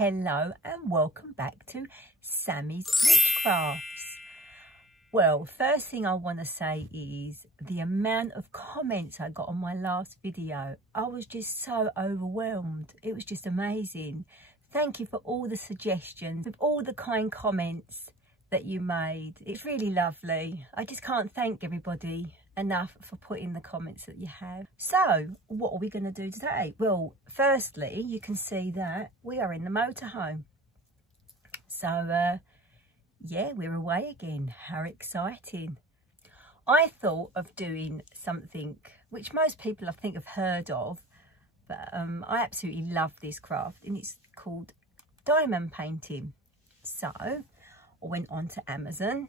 Hello and welcome back to Sammie's WhichCrafts. Well, first thing I want to say is the amount of comments I got on my last video. I was just so overwhelmed. It was just amazing. Thank you for all the suggestions, of all the kind comments that you made. It's really lovely. I just can't thank everybody enough for putting the comments that you have. So what are we going to do today? Well, firstly, you can see that we are in the motorhome. So yeah, we're away again. How exciting. I thought of doing something which most people I think have heard of, but I absolutely love this craft, and it's called diamond painting. So I went on to Amazon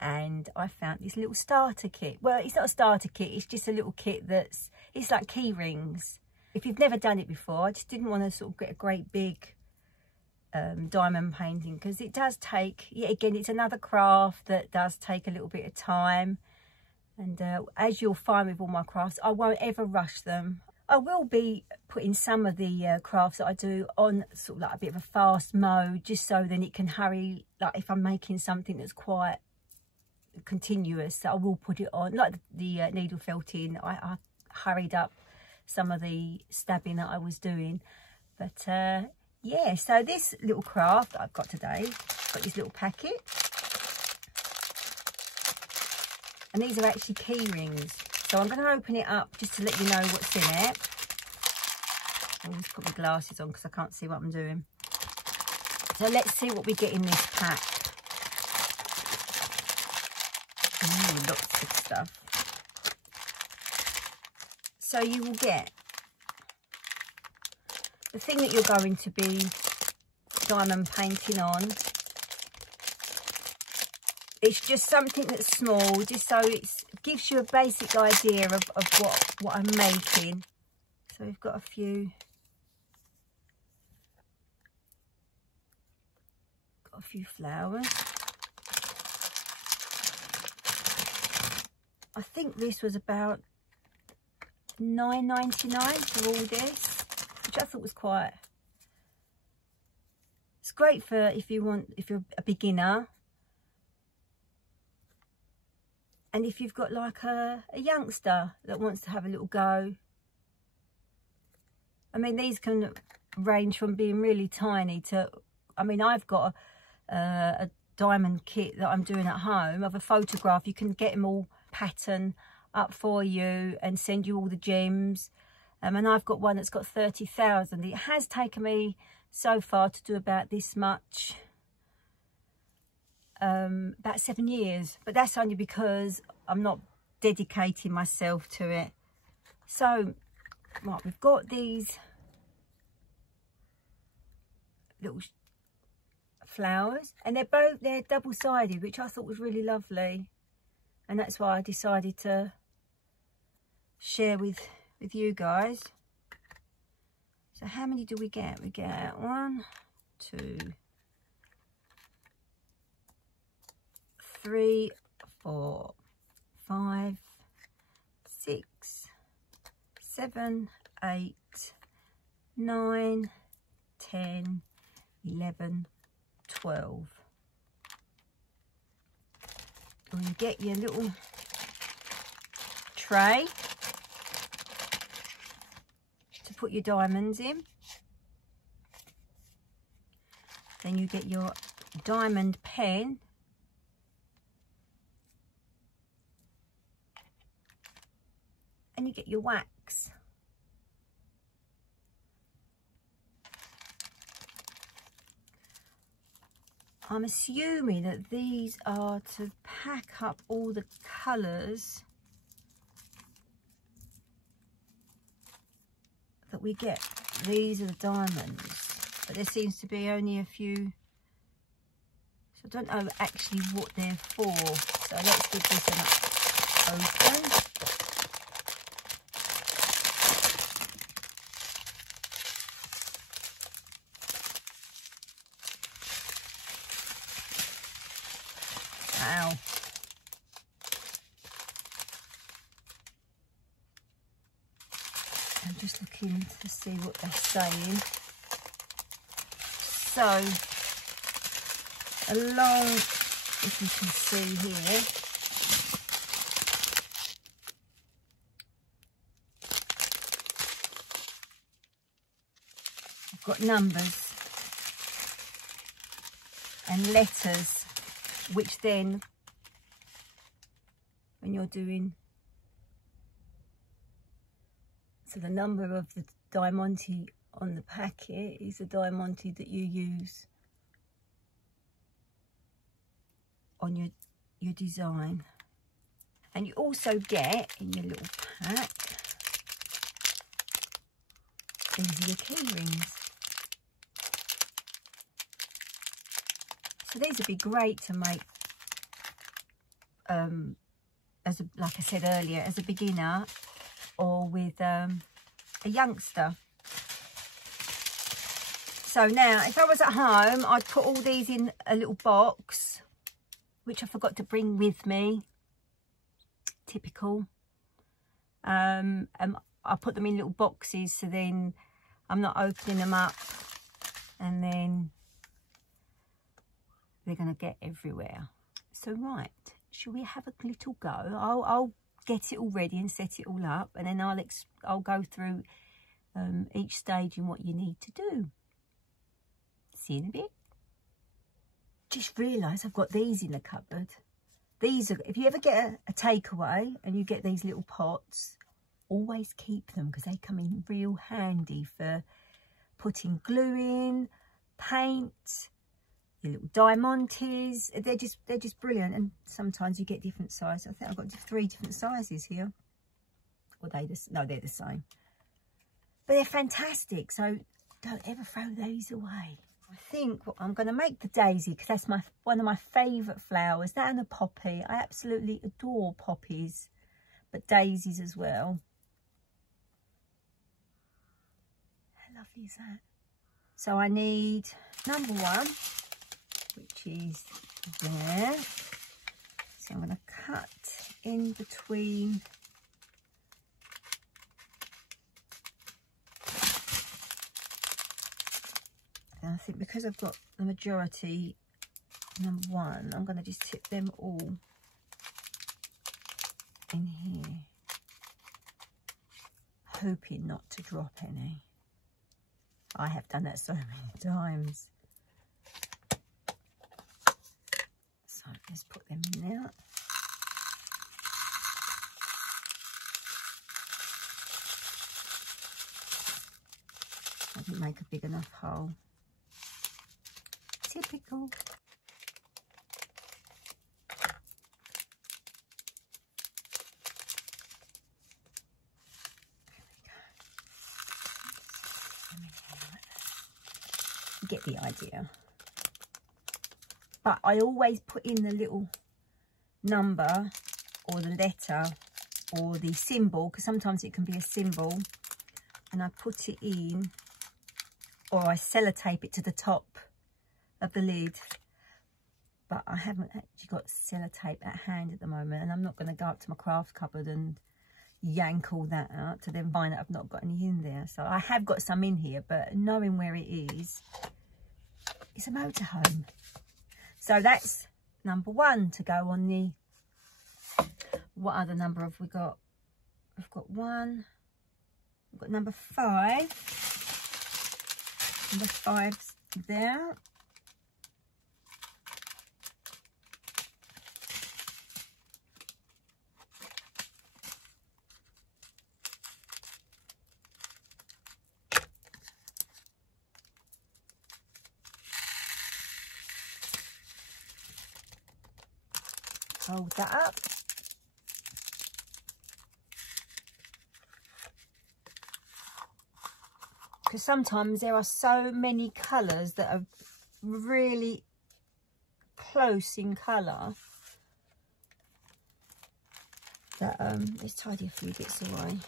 and I found this little starter kit. Well, it's not a starter kit, it's just a little kit it's like key rings. If you've never done it before, I just didn't want to sort of get a great big diamond painting, because it does take, yeah, again, it's another craft that does take a little bit of time. And as you'll find with all my crafts, I won't ever rush them. I will be putting some of the crafts that I do on sort of like a bit of a fast mode, just so then it can hurry. Like if I'm making something that's quite continuous, I will put it on. Like the needle felting, I hurried up some of the stabbing that I was doing. But yeah, so this little craft I've got today, got this little packet. And these are actually key rings. So I'm going to open it up just to let you know what's in it. I'll just put my glasses on because I can't see what I'm doing. So let's see what we get in this pack. Ooh, lots of stuff. So you will get the thing that you're going to be diamond painting on. It's just something that's small, just so it gives you a basic idea of what I'm making. So we've got a few flowers. I think this was about $9.99 for all this, which I thought was quite. It's great for if you're a beginner. And if you've got like a youngster that wants to have a little go. I mean, these can range from being really tiny to, I mean, I've got a diamond kit that I'm doing at home of a photograph. You can get them all pattern up for you and send you all the gems. And I've got one that's got 30,000. It has taken me so far to do about this much. About 7 years, but that's only because I'm not dedicating myself to it. So right, we've got these little flowers, and they're double-sided, which I thought was really lovely, and that's why I decided to share with you guys. So how many do we get? We get 1, 2, 3, 4, 5, 6, 7, 8, 9, 10, 11, 12. And you get your little tray to put your diamonds in. Then you get your diamond pen. And you get your wax. I'm assuming that these are to pack up all the colours that we get. These are the diamonds, but there seems to be only a few, so I don't know actually what they're for. So let's give this an open. Wow. I'm just looking to see what they're saying. So along, as you can see here, I've got numbers and letters, which then, when you're doing, so the number of the diamante on the packet is the diamante that you use on your design. And you also get in your little pack, these are your key rings. So these would be great to make as a, like I said earlier, as a beginner or with a youngster. So now, if I was at home, I'd put all these in a little box, which I forgot to bring with me. Typical. I put them in little boxes, so then I'm not opening them up, and then they're going to get everywhere. So right, shall we have a little go? I'll get it all ready and set it all up, and then I'll go through each stage and what you need to do. See you in a bit. Just realised I've got these in the cupboard. These are, if you ever get a takeaway and you get these little pots, always keep them, because they come in real handy for putting glue in, paint, your little diamantes. They're just brilliant. And sometimes you get different sizes. I think I've got 3 different sizes here. Or no, they're the same. But they're fantastic, so don't ever throw those away. I think what I'm going to make the daisy, because that's one of my favourite flowers. That and a poppy. I absolutely adore poppies, but daisies as well. How lovely is that? So I need number 1, which is there. So I'm going to cut in between. And I think because I've got the majority, number 1, I'm going to just tip them all in here, hoping not to drop any. I have done that so many times. So let's put them in there. I didn't make a big enough hole. Typical. You get the idea. But I always put in the little number or the letter or the symbol, because sometimes it can be a symbol, and I put it in, or I sellotape it to the top of the lid. But I haven't actually got sellotape at hand at the moment, and I'm not going to go up to my craft cupboard and yank all that out to then find out I've not got any in there. So I have got some in here, but knowing where it is, it's a motorhome. So that's number 1 to go on the, what other number have we got? We've got 1, we've got number 5, number 5's there. Hold that up. Because sometimes there are so many colours that are really close in colour that let's tidy a few bits away. Let's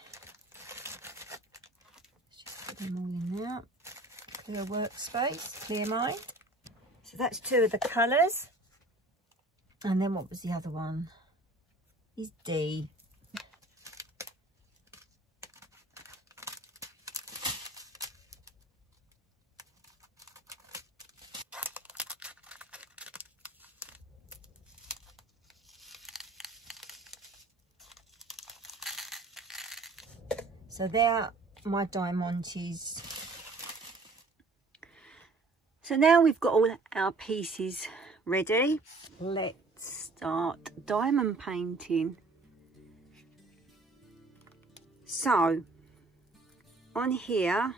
just put them all in there. Clear workspace, clear mind. So that's 2 of the colours. And then what was the other one? Is D. So there are my diamantes. So now we've got all our pieces ready. Let's start diamond painting. So on here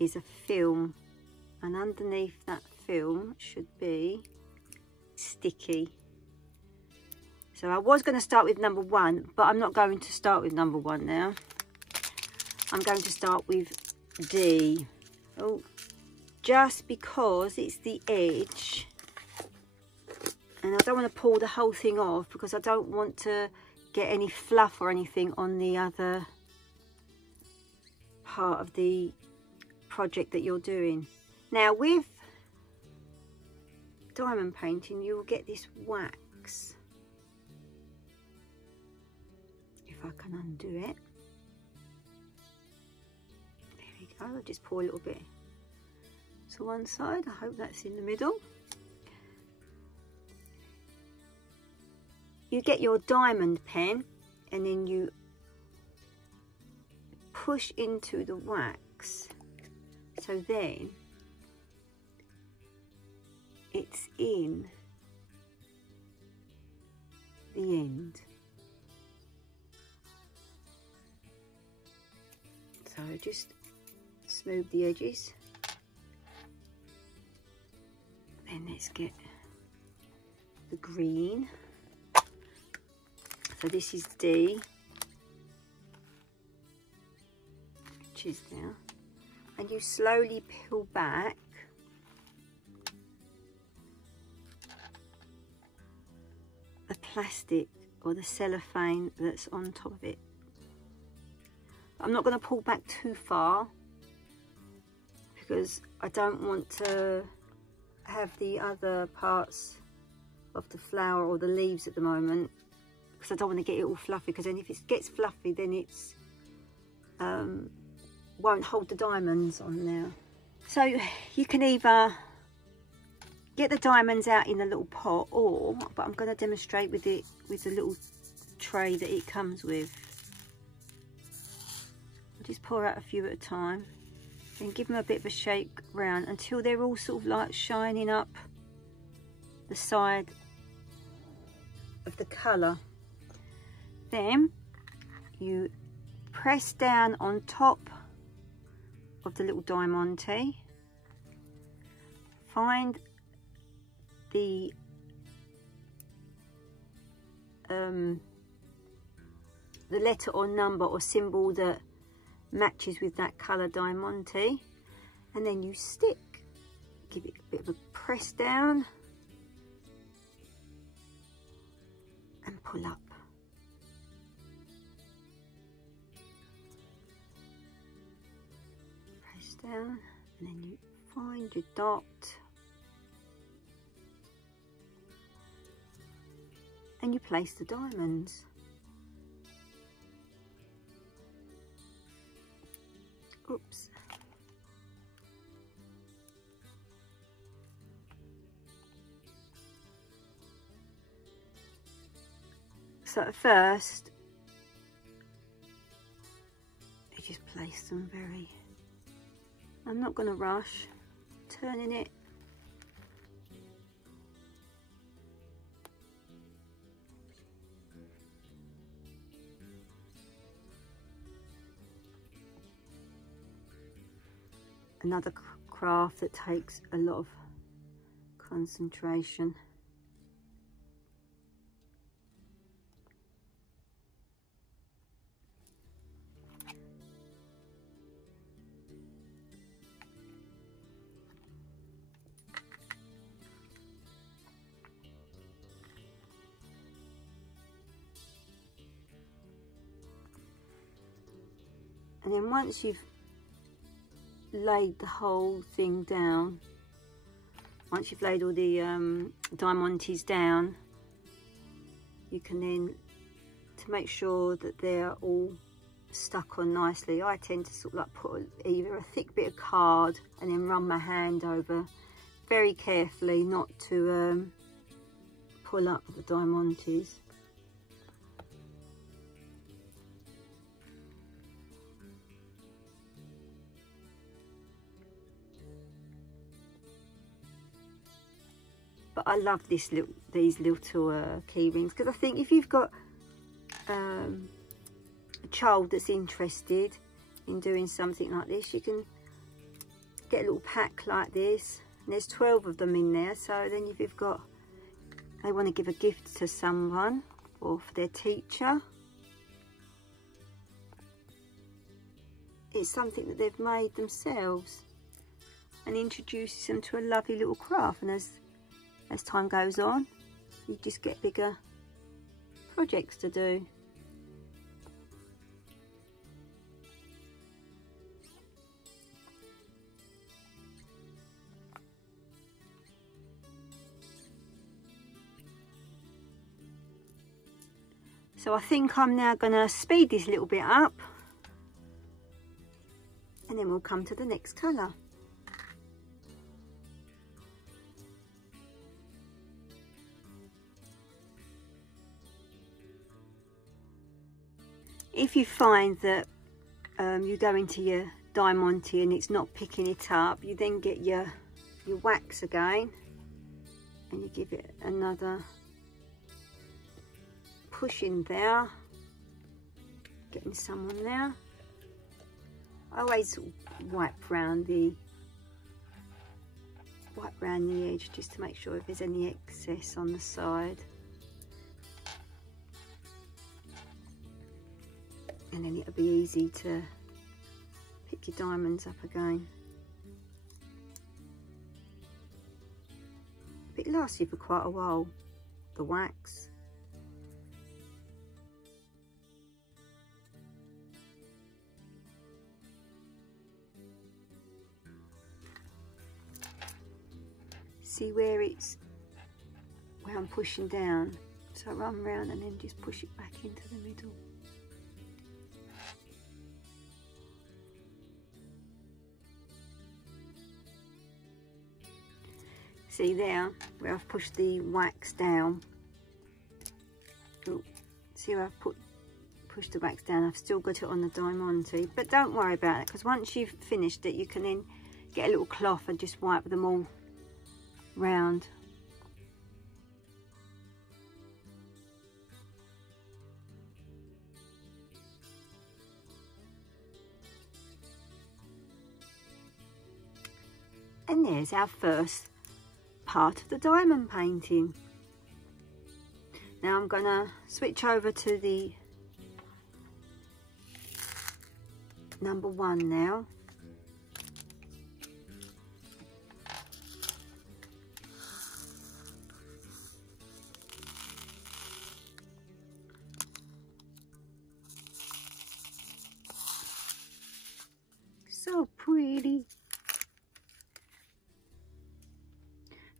is a film, and underneath that film should be sticky. So I was going to start with number 1, but I'm not going to start with number 1 now. I'm going to start with D. Oh, just because it's the edge, and I don't want to pull the whole thing off because I don't want to get any fluff or anything on the other part of the project that you're doing. Now with diamond painting you will get this wax, if I can undo it. There we go. I'll just pour a little bit to one side. I hope that's in the middle. You get your diamond pen and then you push into the wax, so then it's in the end. So just smooth the edges. Then let's get the green. So this is D, which is there. And you slowly peel back the plastic or the cellophane that's on top of it. I'm not going to pull back too far because I don't want to have the other parts of the flower or the leaves at the moment, because I don't want to get it all fluffy, because then if it gets fluffy then it's won't hold the diamonds on there. So you can either get the diamonds out in a little pot, or, but I'm going to demonstrate with it with the little tray that it comes with. I'll just pour out a few at a time and give them a bit of a shake round until they're all sort of like shining up the side of the colour. Then you press down on top of the little diamante, find the letter or number or symbol that matches with that colour diamante, and then you stick, give it a bit of a press down and pull up. Press down and then you find your dot and you place the diamonds. Oops. So at first, you just place them very, I'm not going to rush, turning it. Another craft that takes a lot of concentration. And then once you've laid the whole thing down, once you've laid all the diamantes down, you can then, to make sure that they're all stuck on nicely, I tend to sort of like put either a thick bit of card and then run my hand over very carefully not to pull up the diamantes. But I love these little key rings, because I think if you've got a child that's interested in doing something like this, you can get a little pack like this, and there's 12 of them in there. So then if you've got, they want to give a gift to someone or for their teacher, it's something that they've made themselves and introduces them to a lovely little craft. And as time goes on, you just get bigger projects to do. So I think I'm now going to speed this a little bit up, and then we'll come to the next colour. If you find that you go into your Diamante and it's not picking it up, you then get your wax again and you give it another push in there, getting some on there. I always wipe round the edge just to make sure if there's any excess on the side. And then it'll be easy to pick your diamonds up again. But it lasts you for quite a while, the wax. See where I'm pushing down, so I run round and then just push it back into the middle. See there where I've pushed the wax down. Ooh, see where I've pushed the wax down? I've still got it on the Diamante, but don't worry about it, because once you've finished it, you can then get a little cloth and just wipe them all round. And there's our first part of the diamond painting. Now I'm gonna switch over to the number 1 now. So pretty.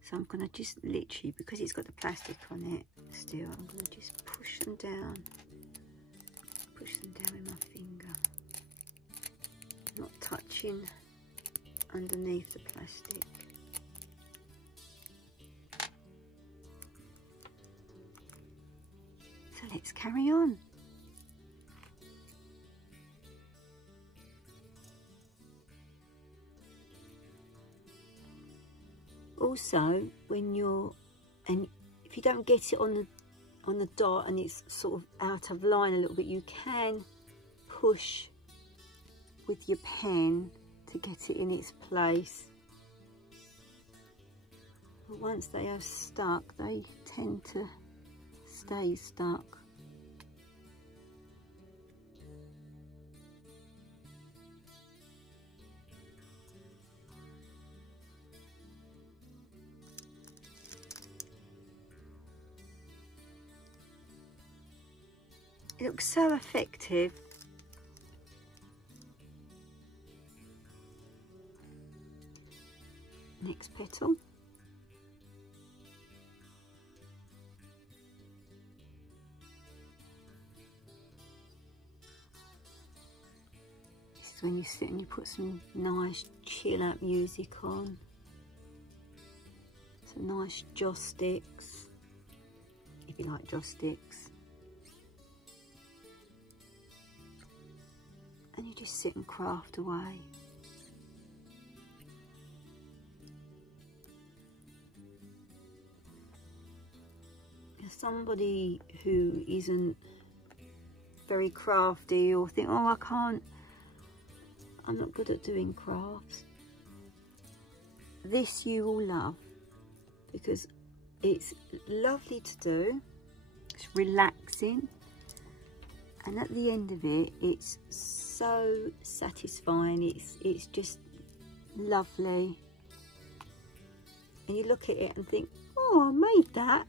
So I'm going to just literally, because it's got the plastic on it still, I'm going to just push them down with my finger, not touching underneath the plastic. So let's carry on. Also, if you don't get it on the dot and it's sort of out of line a little bit, you can push with your pen to get it in its place. But once they are stuck, they tend to stay stuck. It looks so effective. Next petal. This is when you sit and you put some nice chill out music on. Some nice joss sticks, if you like joss sticks. And you just sit and craft away. somebody who isn't very crafty or think, oh, I'm not good at doing crafts, this you will love, because it's lovely to do, it's relaxing, and at the end of it, it's so satisfying. It's just lovely, and you look at it and think, oh, I made that.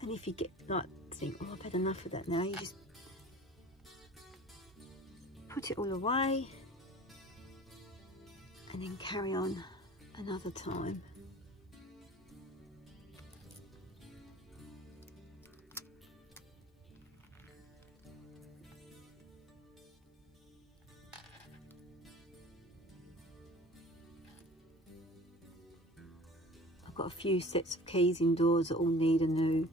And if you get like think, oh, I've had enough of that now, you just put it all away and then carry on another time. I've got a few sets of keys indoors that all need a new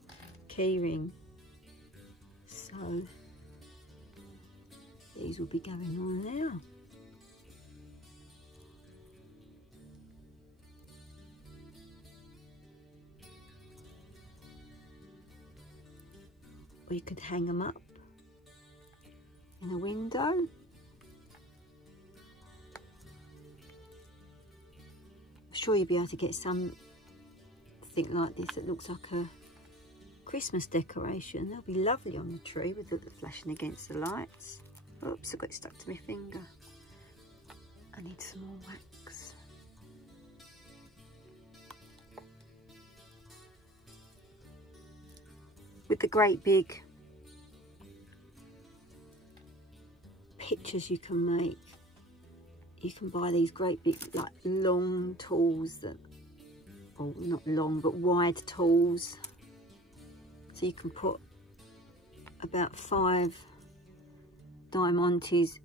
key ring, so these will be going on now. Or you could hang them up in a window. I'm sure you'll be able to get something like this that looks like a Christmas decoration. They'll be lovely on the tree with the flashing against the lights. Oops, I got it stuck to my finger. I need some more wax. With the great big pictures you can make, you can buy these great big like long tools that, or not long but wide tools, so you can put about 5 diamantes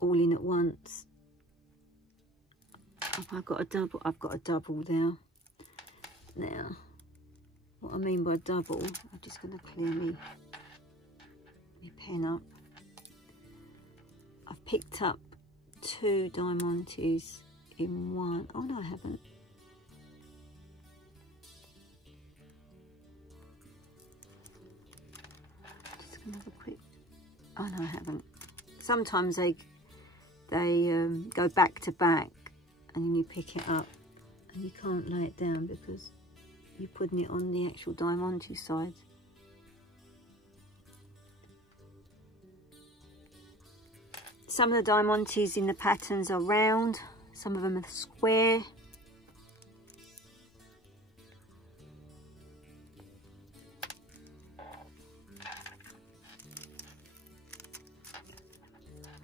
all in at once. Have I got a double? I've got a double now. Now, what I mean by double, I'm just going to clear my pen up. I've picked up 2 diamantes in one. Oh no, I haven't. Just gonna have a quick. Oh no, I haven't. Sometimes they go back to back, and then you pick it up, and you can't lay it down because you're putting it on the actual diamante side. Some of the diamantes in the patterns are round, some of them are square.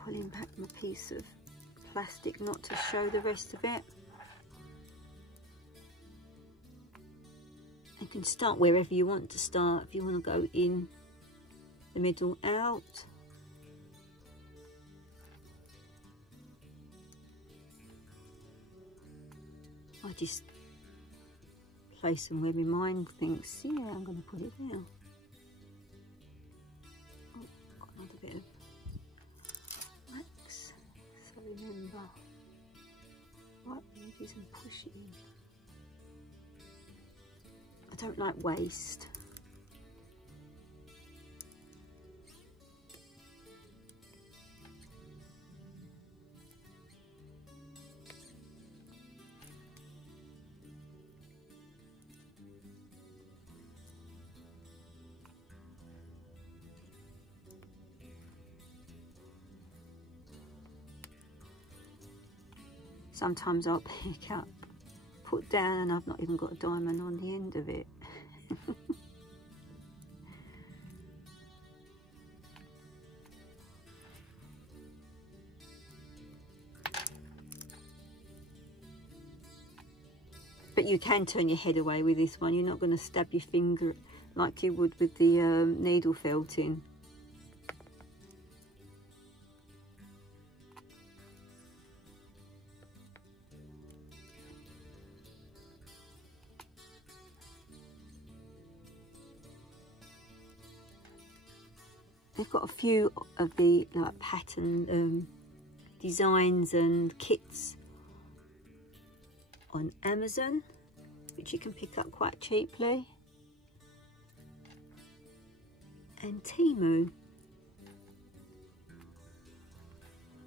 Pulling back my piece of plastic not to show the rest of it. You can start wherever you want to start. If you want to go in the middle, out. I just place them where my mind thinks, yeah, I'm going to put it there. Oh, got another bit of wax. So remember, right edges and push it in. I don't like waste. Sometimes I'll pick up, put down, and I've not even got a diamond on the end of it. But you can turn your head away with this one. You're not going to stab your finger like you would with the needle felting. They've got a few of the like pattern designs and kits on Amazon, which you can pick up quite cheaply, and Temu.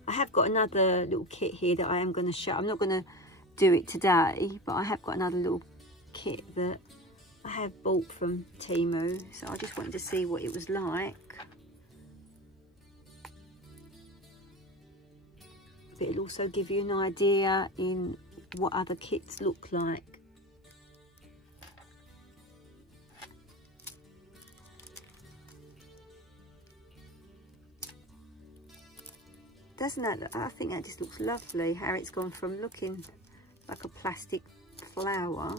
I have got another little kit here that I am going to show. I'm not going to do it today, but I have got another little kit that I have bought from Temu, so I just wanted to see what it was like. But it'll also give you an idea in what other kits look like. Doesn't that look, I think that just looks lovely, how it's gone from looking like a plastic flower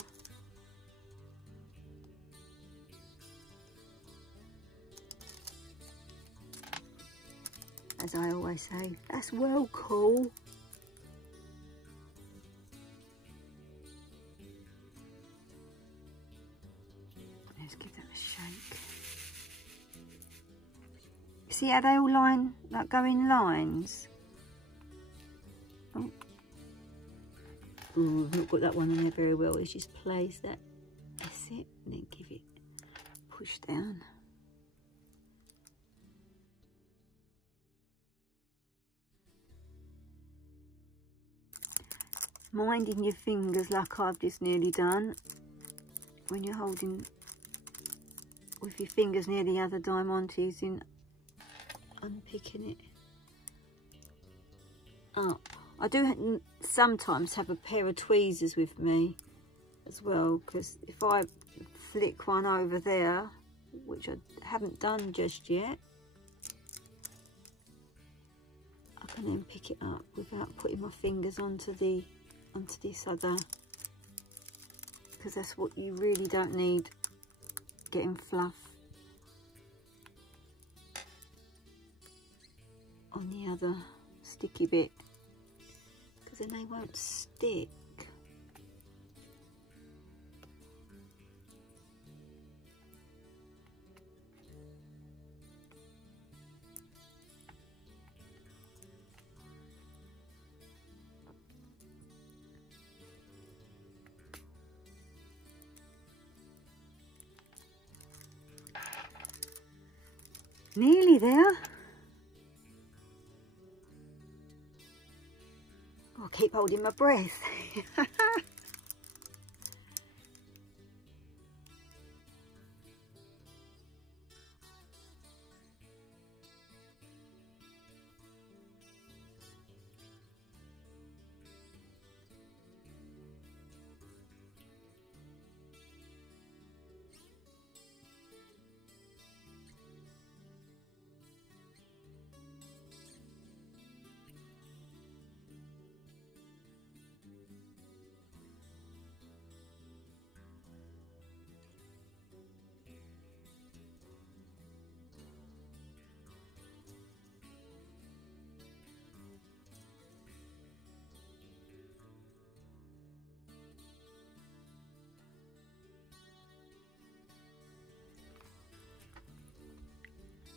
as I always say, that's well cool. Let's give that a shake. See how they all line, like go in lines? Oh. Ooh, I've not got that one on there very well. Let's just place that. That's it. And then give it push down. Minding your fingers like I've just nearly done. When you're holding with your fingers near the other diamantes in unpicking it up. I do sometimes have a pair of tweezers with me as well, because if I flick one over there, which I haven't done just yet, I can then pick it up without putting my fingers onto this other, because that's what you really don't need, getting fluff on the other sticky bit, because then they won't stick. Nearly there. I'll keep holding my breath.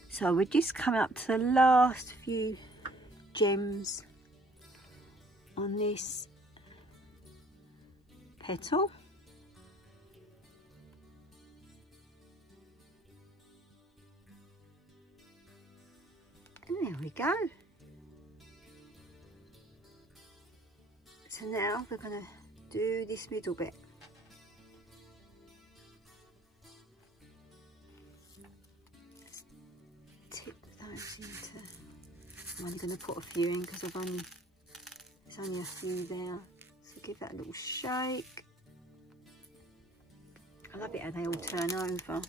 So we're just coming up to the last few gems on this petal. And there we go. So now we're going to do this middle bit. I'm only going to put a few in because there's only a few there. So give that a little shake. I love it how they all turn over.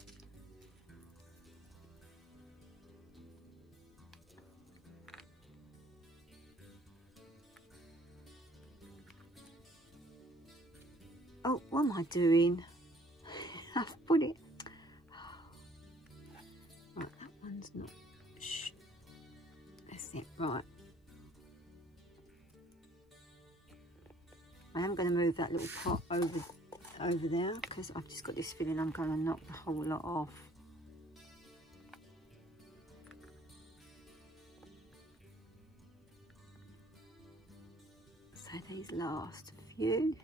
Oh, what am I doing? I've put it. Right, that one's not. Shh. That's it, right. I am going to move that little pot over there because I've just got this feeling I'm going to knock the whole lot off. these last few.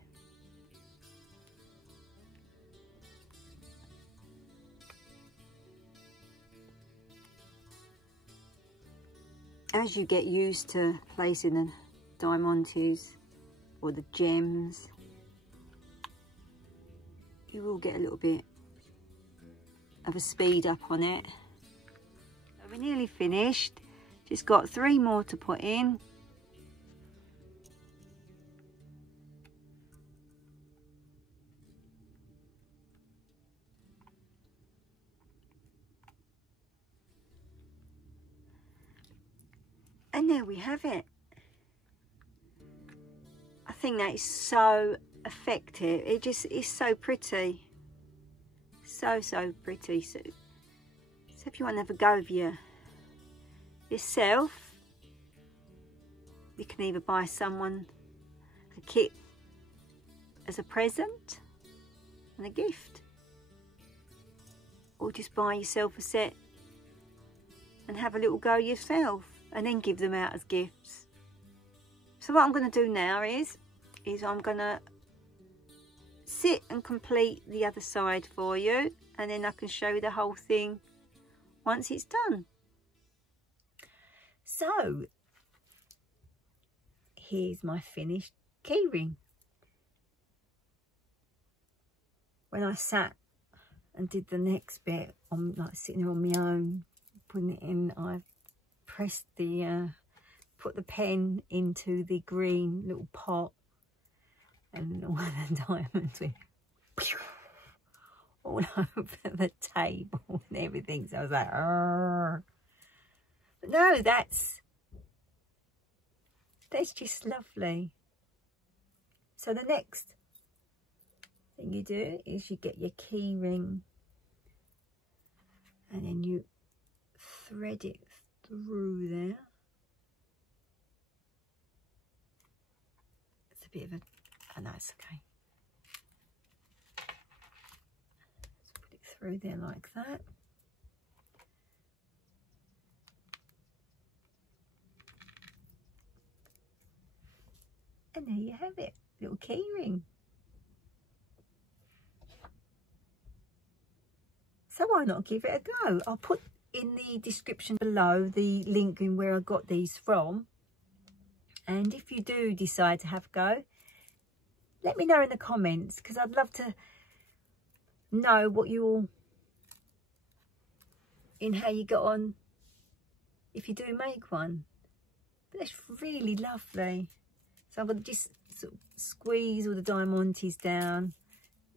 As you get used to placing the diamantes or the gems, you will get a little bit of a speed up on it. So we're nearly finished. Just got 3 more to put in. And there we have it. I think that is so effective. It just is so pretty. So pretty. So if you want to have a go of yourself, you can either buy someone a kit as a present and a gift, or just buy yourself a set and have a little go yourself and then give them out as gifts. So what I'm going to do now is I'm going to sit and complete the other side for you, and then I can show you the whole thing once it's done. So here's my finished keyring. When I sat and did the next bit, I'm like sitting there on my own, putting it in, I pressed the put the pen into the green little pot, and all the diamonds went all over the table and everything. So I was like, argh. But no, that's just lovely. So the next thing you do is you get your key ring, and then you thread it through there. It's a bit of a, oh no, it's okay. Let's put it through there like that. And there you have it, little key ring. So why not give it a go? I'll put in the description below the link in where I got these from. And if you do decide to have a go, let me know in the comments, because I'd love to know what how you got on if you do make one. But that's really lovely. So I'm going to just sort of squeeze all the diamantes down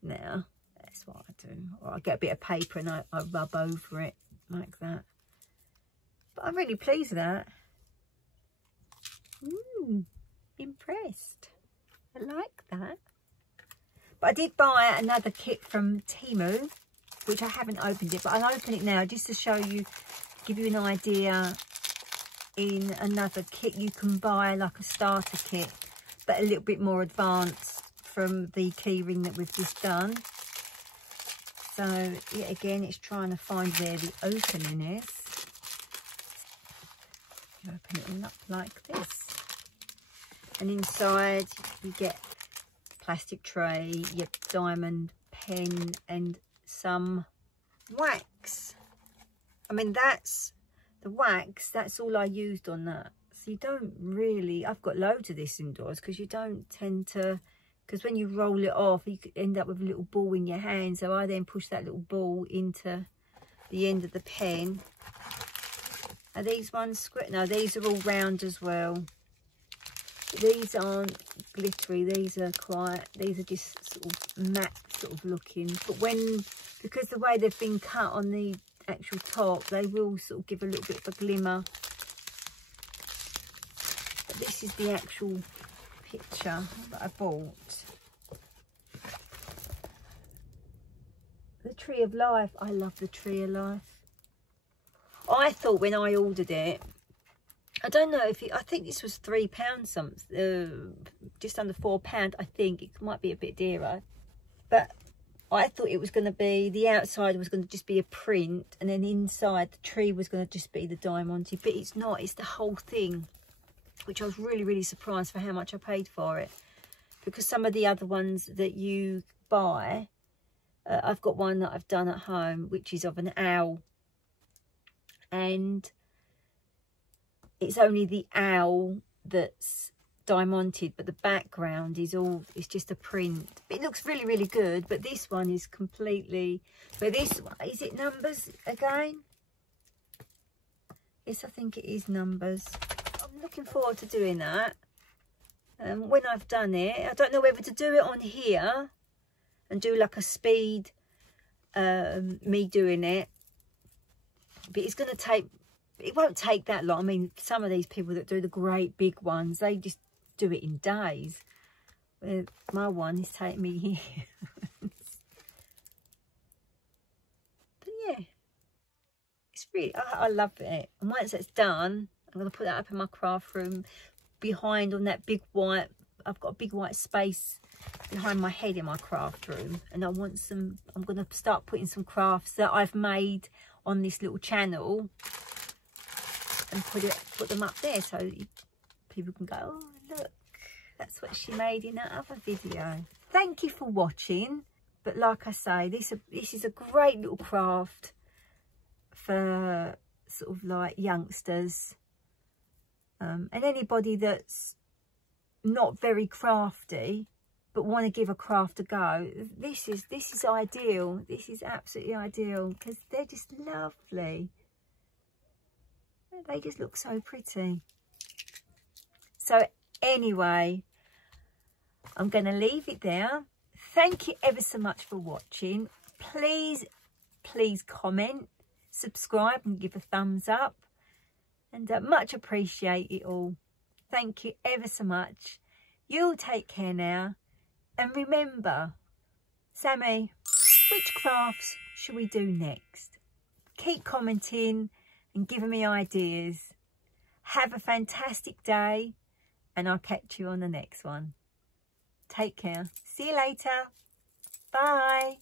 now. That's what I do. Or I get a bit of paper and I rub over it like that. But I'm really pleased with that. Impressed. I like that. But I did buy another kit from Temu, which I haven't opened it, but I'll open it now just to show you, give you an idea. In another kit you can buy like a starter kit, but a little bit more advanced from the key ring that we've just done. So yet again, it's trying to find where the opening is. You open it all up like this, and inside you get plastic tray, your diamond pen, and some wax. I mean, that's the wax, that's all I used on that. So you don't really, I've got loads of this indoors, because you don't tend to, because when you roll it off you could end up with a little ball in your hand. So I then push that little ball into the end of the pen. Are these ones square? No, these are all round as well. These aren't glittery, these are just sort of matte sort of looking. But because the way they've been cut on the actual top, they will sort of give a little bit of a glimmer. But this is the actual picture that I bought. The Tree of Life. I love the Tree of Life. I thought when I ordered it, I don't know if I think this was £3 something, just under £4. I think it might be a bit dearer, but I thought it was going to be, the outside was going to just be a print, and then inside the tree was going to just be the diamante, but it's not, it's the whole thing. which I was really surprised for how much I paid for it, because some of the other ones that you buy, I've got one that I've done at home, which is of an owl, and it's only the owl that's diamonded, but the background is all, it's just a print. It looks really good, but this one is completely, but this one, is it numbers again? Yes, I think it is numbers. I'm looking forward to doing that. When I've done it, I don't know whether to do it on here and do like a speed me doing it, but it's going to take, it won't take that long. I mean, some of these people that do the great big ones, they just do it in days. My one is taking me years. But yeah, it's really, I love it. And once it's done, I'm going to put that up in my craft room behind on that big white, I've got a big white space behind my head in my craft room, and I want some, I'm going to start putting some crafts that I've made on this little channel and put them up there, so people can go, oh look, that's what she made in that other video. Thank you for watching. But like I say, this is a great little craft for sort of like youngsters, and anybody that's not very crafty but want to give a craft a go. This is ideal. This is absolutely ideal, because they're just lovely. They just look so pretty. So anyway, I'm going to leave it there. Thank you ever so much for watching. Please comment, subscribe and give a thumbs up, and much appreciate it all. Thank you ever so much. You'll take care now, and remember, Sammie, which crafts should we do next? Keep commenting and giving me ideas. Have a fantastic day, and I'll catch you on the next one. Take care. See you later. Bye.